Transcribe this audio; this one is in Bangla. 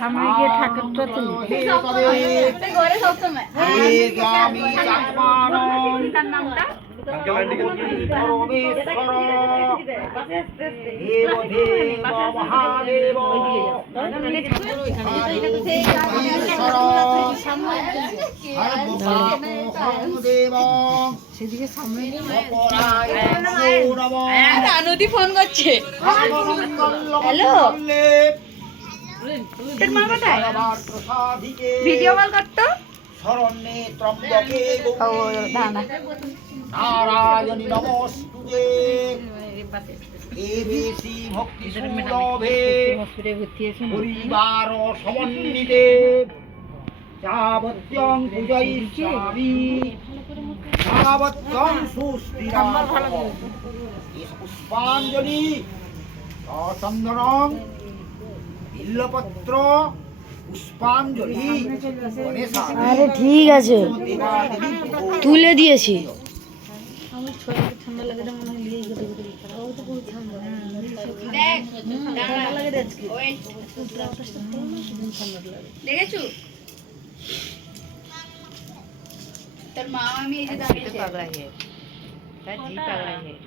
সামনে গিয়ে ঠাকুরটা তুলি সেদিকে সামনে নদী ফোন করছে হ্যালো তোর মা কোথায় ভিডিও কল করতো শরণ্যে ত্রম্বকে নারায়ণী নমস্তুতে শ্রী ভক্তি সুলভে পরিবার সমন্বিতে। যাবত্যং পূজয়িষ্যামি যাবত্যং সুস্থিরা পুষ্পাঞ্জলি। বিল্লপত্র পুষ্পাঞ্জলি। আরে ঠিক আছে। তুলে দিয়েছি। দেখেছ তোর মা আমি এই যে দাঁড়িয়েছে।